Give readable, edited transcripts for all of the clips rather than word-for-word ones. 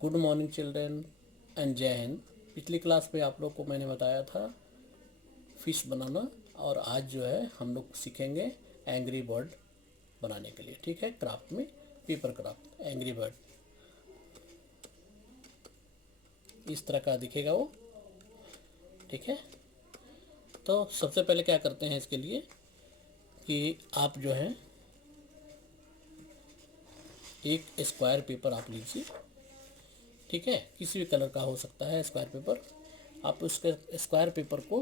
Good morning children and जय हिंद। पिछली class में आप लोग को मैंने बताया था फिश बनाना, और आज जो है हम लोग सीखेंगे एंग्री बर्ड बनाने के लिए। ठीक है, क्राफ्ट में पेपर क्राफ्ट एंग्री बर्ड इस तरह का दिखेगा वो। ठीक है, तो सबसे पहले क्या करते हैं इसके लिए कि आप जो है एक स्क्वायर पेपर आप लीजिए। ठीक है, किसी भी कलर का हो सकता है स्क्वायर पेपर। आप उसके स्क्वायर पेपर को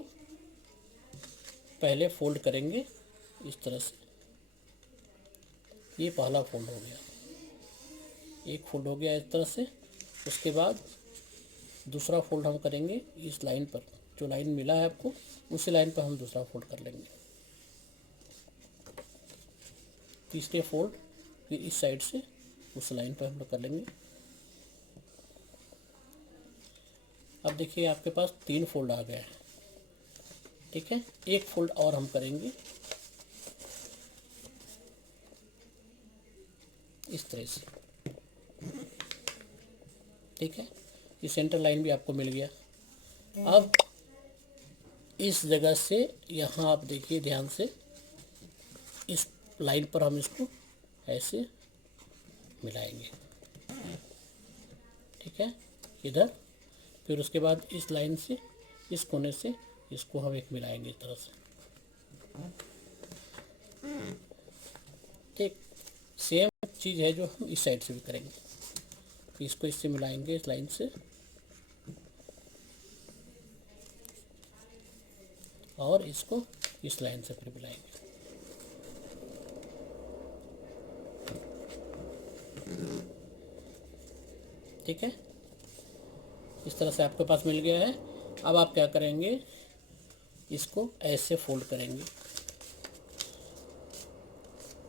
पहले फोल्ड करेंगे इस तरह से। ये पहला फोल्ड हो गया, एक फोल्ड हो गया इस तरह से। उसके बाद दूसरा फोल्ड हम करेंगे इस लाइन पर, जो लाइन मिला है आपको उसी लाइन पर हम दूसरा फोल्ड कर लेंगे। तीसरे फोल्ड फिर इस साइड से उस लाइन पर हम लोग कर लेंगे। अब देखिए आपके पास 3 फोल्ड आ गए हैं। ठीक है, एक फोल्ड और हम करेंगे इस तरह से। ठीक है, ये सेंटर लाइन भी आपको मिल गया। अब इस जगह से यहाँ आप देखिए ध्यान से, इस लाइन पर हम इसको ऐसे मिलाएंगे। ठीक है, इधर। फिर उसके बाद इस लाइन से इस कोने से इसको हम एक मिलाएंगे इस तरह से। ठीक, सेम चीज़ है जो हम इस साइड से भी करेंगे। इसको इससे मिलाएंगे इस लाइन से, और इसको इस लाइन से फिर मिलाएंगे। ठीक है, इस तरह से आपके पास मिल गया है। अब आप क्या करेंगे, इसको ऐसे फोल्ड करेंगे।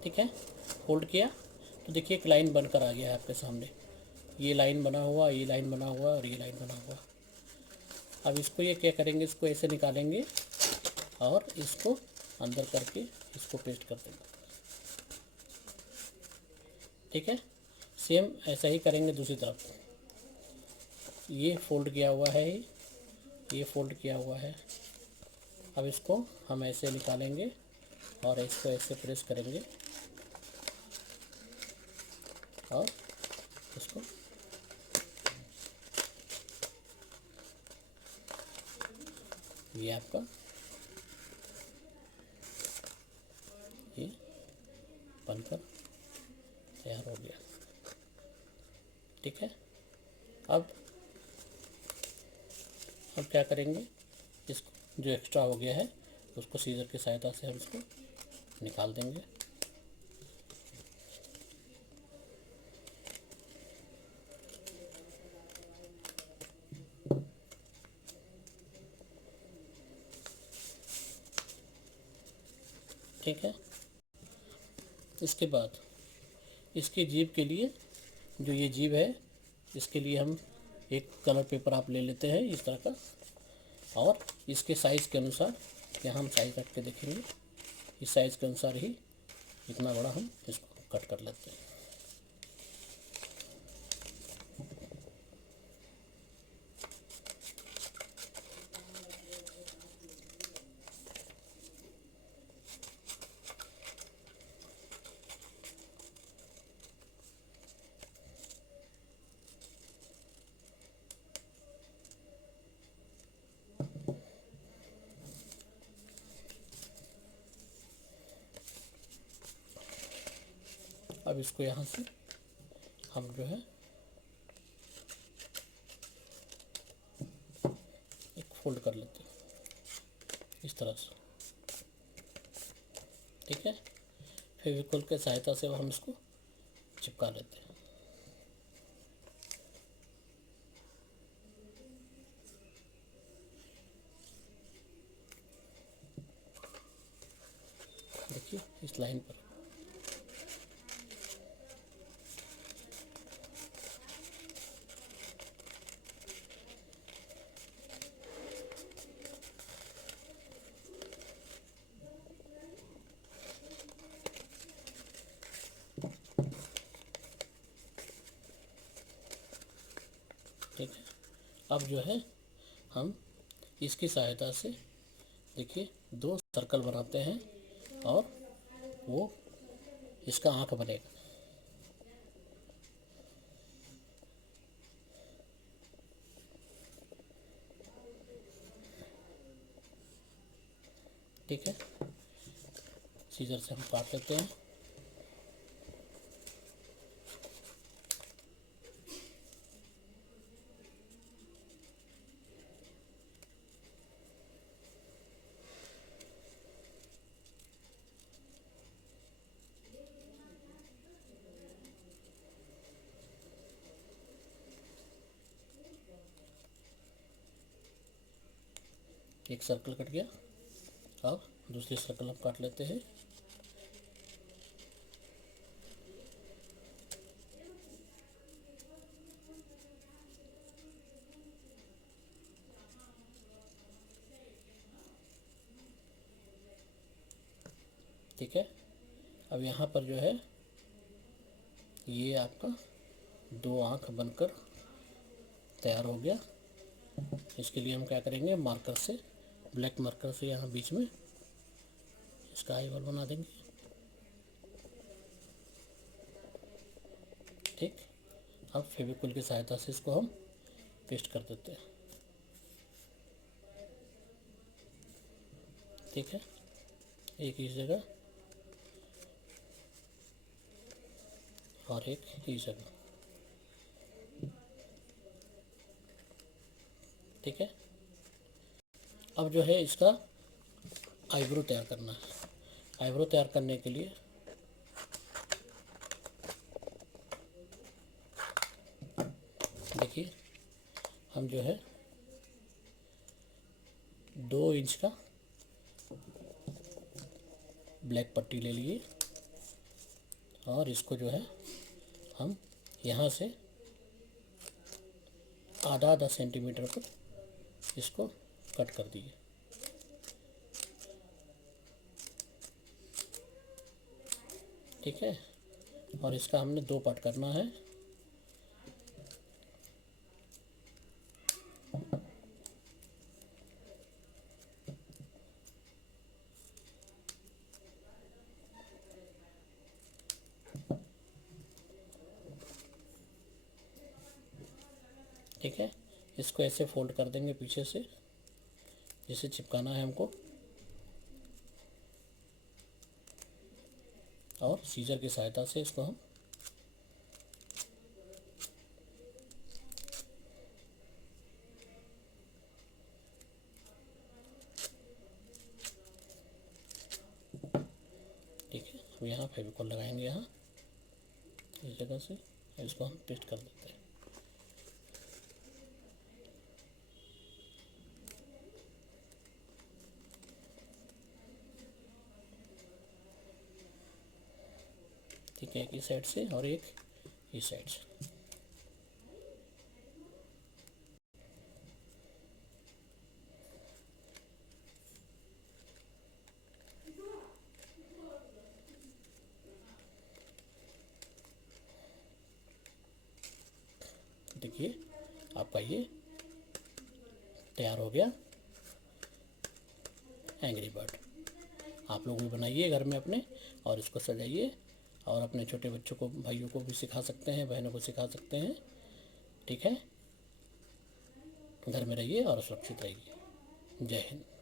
ठीक है, फोल्ड किया तो देखिए एक लाइन बनकर आ गया है आपके सामने। ये लाइन बना हुआ, ये लाइन बना हुआ और ये लाइन बना हुआ। अब इसको ये क्या करेंगे, इसको ऐसे निकालेंगे और इसको अंदर करके इसको पेस्ट कर देंगे। ठीक है, सेम ऐसा ही करेंगे दूसरी तरफ। ये फोल्ड किया हुआ है, ये फोल्ड किया हुआ है। अब इसको हम ऐसे निकालेंगे और इसको ऐसे प्रेस करेंगे और इसको ये आपका ये बनकर तैयार हो गया। ठीक है, अब क्या करेंगे, इसको जो एक्स्ट्रा हो गया है उसको सीजर की सहायता से हम इसको निकाल देंगे। ठीक है, इसके बाद इसकी जीभ के लिए, जो ये जीभ है इसके लिए हम एक कलर पेपर आप ले लेते हैं इस तरह का, और इसके साइज़ के अनुसार यहाँ हम साइज़ रख के देखेंगे। इस साइज़ के अनुसार ही इतना बड़ा हम इसको कट कर लेते हैं। अब इसको यहाँ से हम जो है एक फोल्ड कर लेते हैं इस तरह से। ठीक है, फेविकोल के सहायता से हम इसको चिपका लेते हैं। देखिए इस लाइन पर। ठीक है। अब जो है हम इसकी सहायता से देखिए 2 सर्कल बनाते हैं और वो इसका आँख बनेगा। ठीक है, सीजर से हम काट लेते हैं। एक सर्कल कट गया। अब दूसरी सर्कल हम काट लेते हैं। ठीक है, अब यहाँ पर जो है ये आपका 2 आँख बनकर तैयार हो गया। इसके लिए हम क्या करेंगे, मार्कर से, ब्लैक मार्कर से यहाँ बीच में इसका आई बॉल बना देंगे। ठीक, अब फेविक्विक की सहायता से इसको हम पेस्ट कर देते हैं। ठीक है, एक इस जगह और एक इस जगह। ठीक है, अब जो है इसका आईब्रो तैयार करना है। आईब्रो तैयार करने के लिए देखिए हम जो है 2 इंच का ब्लैक पट्टी ले लिए और इसको जो है हम यहाँ से आधा सेंटीमीटर पर इसको कट कर दिए। ठीक है, और इसका हमने 2 पार्ट करना है। ठीक है, इसको ऐसे फोल्ड कर देंगे पीछे से, जिसे चिपकाना है हमको, और सीजर की सहायता से इसको हम ठीक है, अब यहाँ फेविकॉल लगाएंगे, यहाँ इस जगह से इसको हम पेस्ट कर देते हैं। ठीक है, एक इस साइड से और एक इस साइड से। देखिए आपका ये तैयार हो गया एंग्री बर्ड। आप लोग भी बनाइए घर में अपने और इसको सजाइए और अपने छोटे बच्चों को, भाइयों को भी सिखा सकते हैं, बहनों को सिखा सकते हैं। ठीक है, घर में रहिए और सुरक्षित रहिए। जय हिंद।